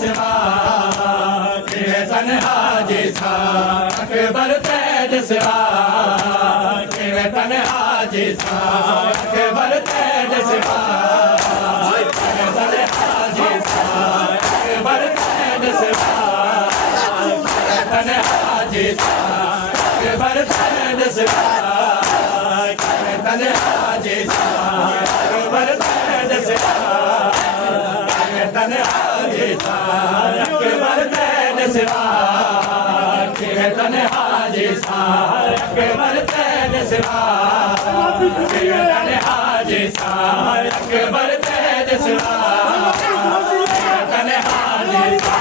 सिवा किवे तन्हा जिसा अकबर तेज सिवा किवे तन्हा जिसा अकबर तेज सिवा किवे तन्हा जिसा अकबर तेज सिवा तन्हा जिसा अकबर तेज सिवा किवे तन्हा जिसा अकबर तेज सिवा तन्हा जिसा अकबर तेज सिवा किवे तन्हा जिसा अकबर तेज सिवा किवे तन्हा जिसा अकबर तेज सिवा तन्हा जिसा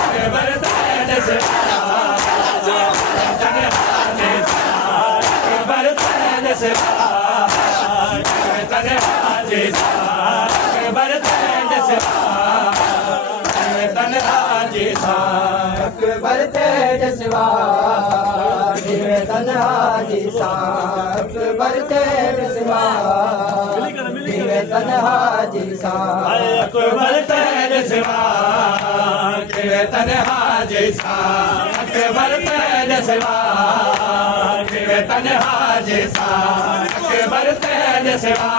अकबर तेज सिवा तन्हा जिसा अकबर तेज सिवा तन्हा जिसा अकबर तेज सिवा तन्हा जिसा अकबर तेज सिवा किवे तन्हा जिसा अकबर तेज सिवा किवे तन्हा जिसा अकबर तेज सिवा किवे तन्हा जिसा अकबर तेज सिवा किवे तन्हा जिसा अकबर तेज सिवा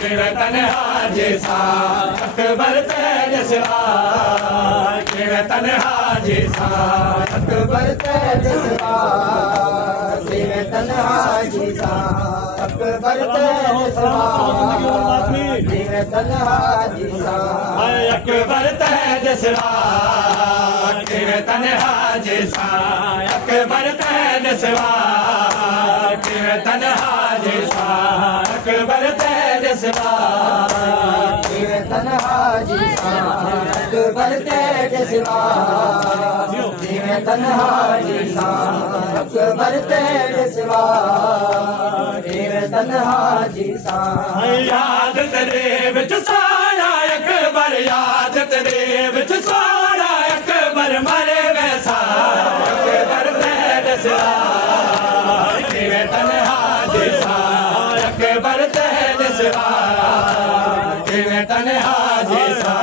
किवे तन्हा जिसा अकबर तेज सिवा किवे तन्हा जिसा अकबर तेज सिवा किवे तन्हा जिसा अकबर तेज सिवा किवे तन्हा जिसा अकबर तेज सिवा किवे तन्हा जिसा अकबर तेज सिवा किवे तन्हा जिसा अकबर तेज सिवा किवे तन्हा जिसा अकबर तेज सिवा किवे तन्हा जिसा अकबर तेज सिवा किवे तन्हा जिसा याद तेरे विच सारा अकबर याद तेरे विच सारा अकबर मरे वैसा अकबर तेज सिवा किवे तन्हा जिसा अकबर तेज सिवा किवे तन्हा जिसा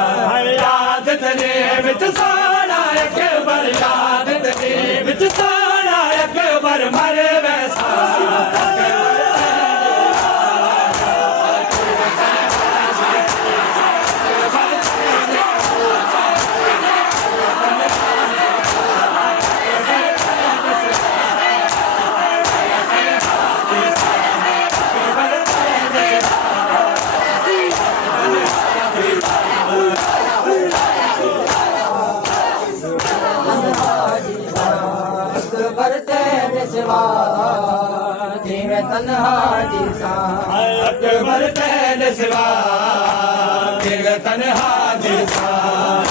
याद तेरे विच सारा अकबर याद तेरे विच सारा अकबर मरे वैसा अकबर तेज सिवा किवे तन्हा जिसा अकबर तेज सिवा किवे तन्हा जिसा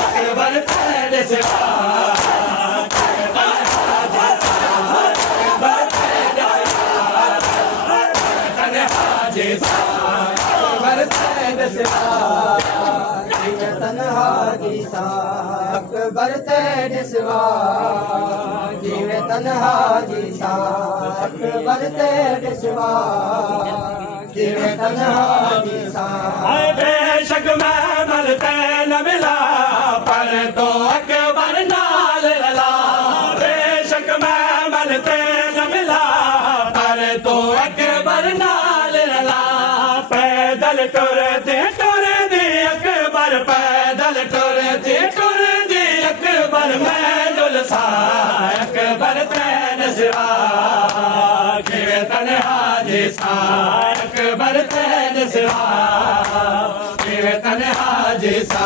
अकबर तेज सिवा अकबर तेज सिवा किवे तन्हा जिसा अकबर तेज सिवा किवे तन्हा जिसा अकबर तेज सिवा किवे तन्हा जिसा बेशक मैं मलते न मिला पर तो अकबर नाल लला बेशक मैं मलते न मिला पर तो अकबर नाल लला पैदल टुरते अकबर पैदल टुरते अकबर मैं दुलसा अकबर तेज सिवा किवे तन्हा जिसा अकबर तेज सिवा किवे तन्हा जिसा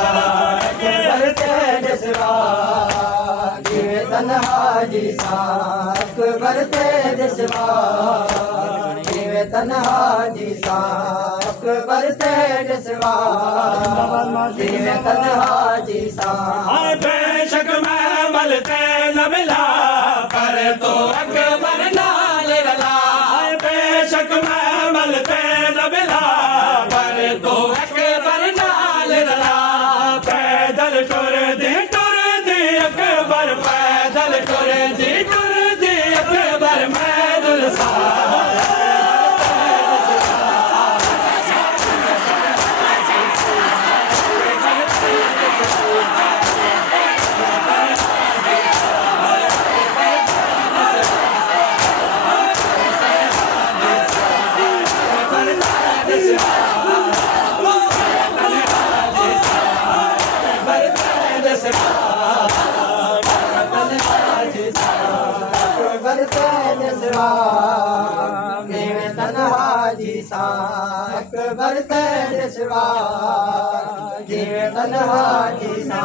अकबर तेज सिवा किवे तन्हा जिसा अकबर तेज सिवा किवे तन्हा जिसा अकबर तेज सिवा किवे तन्हा जिसा बेशक मैं मलते न मिला पर तो अकबर नाल रला बेशक मैं मलते न मिला पर तो अकबर नाल रला पैदल टुर दे अकबर पैदल टुर दे अकबर मैं दुलसा Oh, सिवा जिवे तन्हा जी सा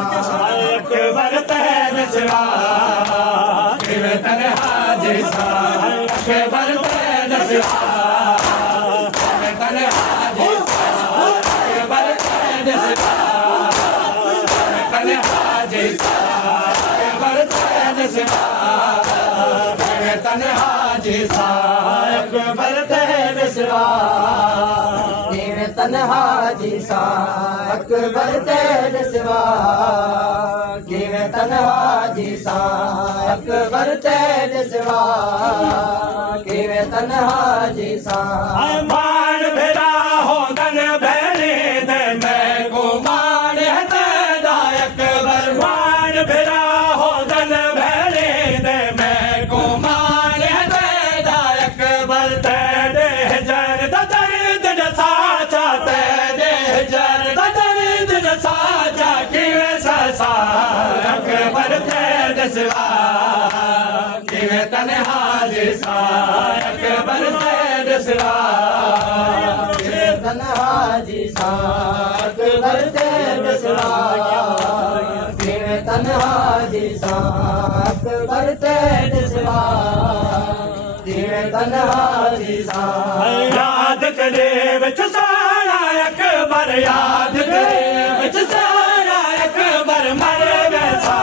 अकबर तेरे सिवा जिवे तन्हा जी सा अकबर तेरे सिवा जिवे तन्हा जी सा अकबर तेरे सिवा जिवे तन्हा जी सा अकबर तेरे सिवा जिवे तन्हा जी सा अकबर तेरे सिवा जिवे तन्हा जी सा अकबर तेरे सिवा जिवे तन्हा जी सा अकबर तेरे सिवा जिवे तन्हा जी सा मान भेरा हो दन भैरे दे मैं को मान है तेरा अकबर मान भेरा हो दन भैरे दे मैं को मान है तेरा अकबर तेरे जर दर्द जसा चाहते दे जर दर्द जसा जा कि ससा अकबर तेरे सिवा किवे तन्हा जी सा अकबर तेरे सिवा तन्हा जी सा अकबर तेरे सिवा जिवे तन्हा जी सा अकबर तेरे सिवा जिवे तन्हा जी सा याद करे विच सारा अकबर याद करे विच सारा अकबर मर वैसा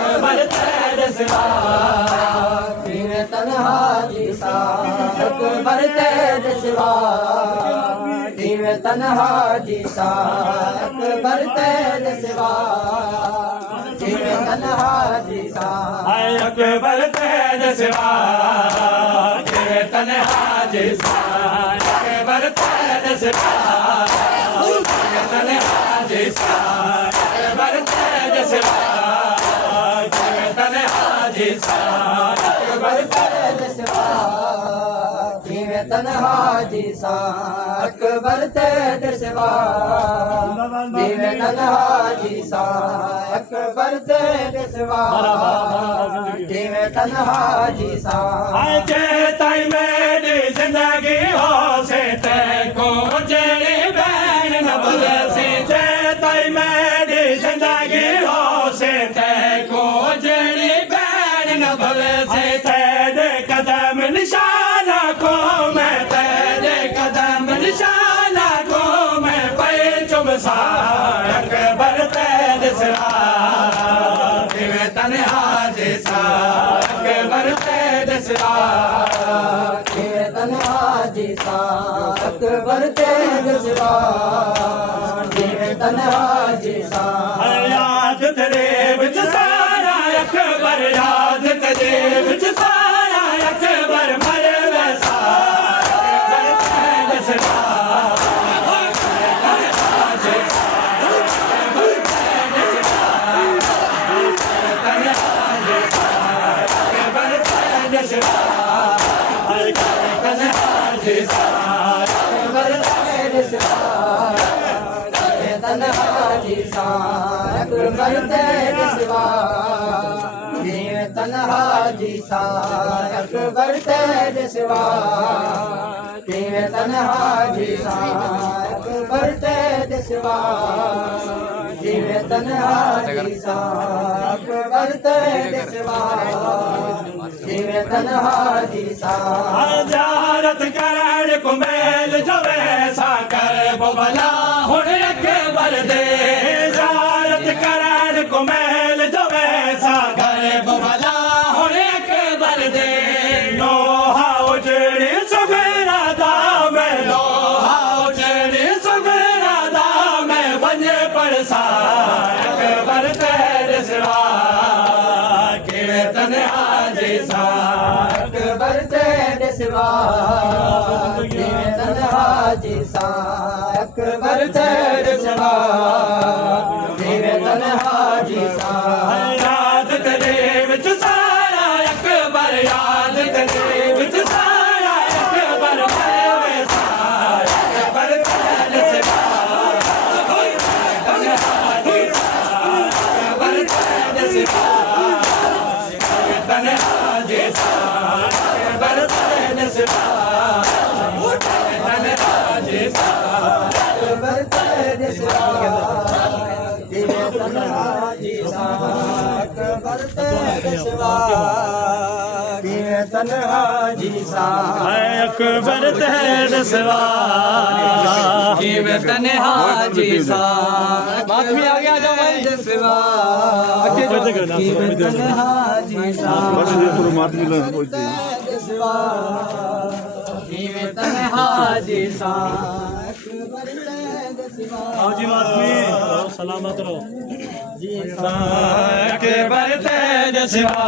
अकबर तेरे सिवा जिवे तन्हा जी सा अकबर तेरे सिवा जिवे तन्हा जी सा अकबर तेरे सिवा जिवे तन्हा जी सा अकबर तेरे सिवा जिवे तन्हा जी सा अकबर तेरे सिवा जिवे तन्हा जी सा अकबर तेरे सिवा जिवे तन्हा जी सा अकबर तेरे सिवा जिवे तन्हा जी सा अकबर तेरे सिवा जिवे तन्हा जी सा अकबर तेरे सिवा जिवे तन्हा जी सा जे ताई मेरी जिंदगी हो से ते को जेड़ी बैन न बदसी जे ताई मेरी जिंदगी हो से ते को जेड़ी बैन न बदसी तेरे कदम निशाना को मैं तेरे कदम निशाना को मैं पे चुमसा अकबर तेरे सिवा जिवे तन्हा जी सा अकबर तेरे सिवा जिवे तन्हा जी सा अकबर तेरे सिवा जिवे तन्हा जी सा याद तेरे विच सारा अकबर याद तेरे विच सारा अकबर मर वैसा अकबर तेरे सिवा अकबर तेरे सिवा अकबर तेरे सिवा जिवे तन्हा जी सा अकबर तेरे सिवा जिवे तन्हा जी सा अकबर तेरे सिवा जिवे तन्हा जी सा अकबर तेरे सिवा जिवे तन्हा जी सा अकबर तेरे सिवा जिवे तन्हा जी सा जारत करण को मेल जो वैसा कर बोला हुण अकबर दे जारत करण को मेल जो वैसा कर बोला हुण अकबर दे लोहा उजड़ी सुगरा दा मैं लोहा उजड़ी सुगरा दा मैं बन पड़सा अकबर तेरे सिवा किवे तन्हा जी सा अकबर तेरे सिवा जिवे तन्हा जी सा अकबर तेरे सिवा जिवे तन्हा जी सा याद तेरे विच सारा अकबर याद ਕਿਵੇਂ ਤਨਹਾ ਜੀ ਸਾ ਹੈ ਅਕਬਰ ਤੇਰੇ ਸਿਵਾ ਕਿਵੇਂ ਤਨਹਾ ਜੀ ਸਾ ਮਾਫੀ ਆ ਗਿਆ ਜਾ ਮੈਂ ਸਿਵਾ ਕਿਵੇਂ ਤਨਹਾ ਜੀ ਸਾ ਸਿਵਾ ਕਿਵੇਂ ਤਨਹਾ ਜੀ ਸਾ ਅਕਬਰ ਤੇਰੇ ਸਿਵਾ आओ जी मातमी सलामत रहो अकबर तेज सिवा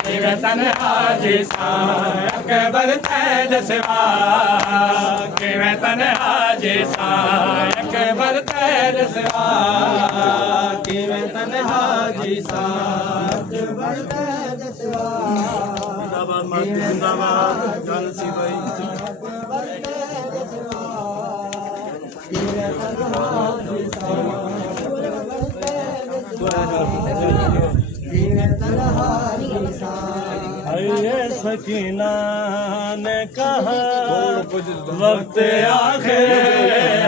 किवे तन्हा जी सा अकबर तेज सिवा किवे तन्हा जी सा अकबर तेज सिवा किवे तन्हा जी सा अकबर तेरे सिवा जिंदाबाद मातमी जिंदाबाद गल सी भाई अकबर तेरे सिवा किਵੇਂ ਤਨਹਾ ਜੀ ਸਾ किਵੇਂ तनहा जी सा ये सकीना ने कहा वक्त आखिर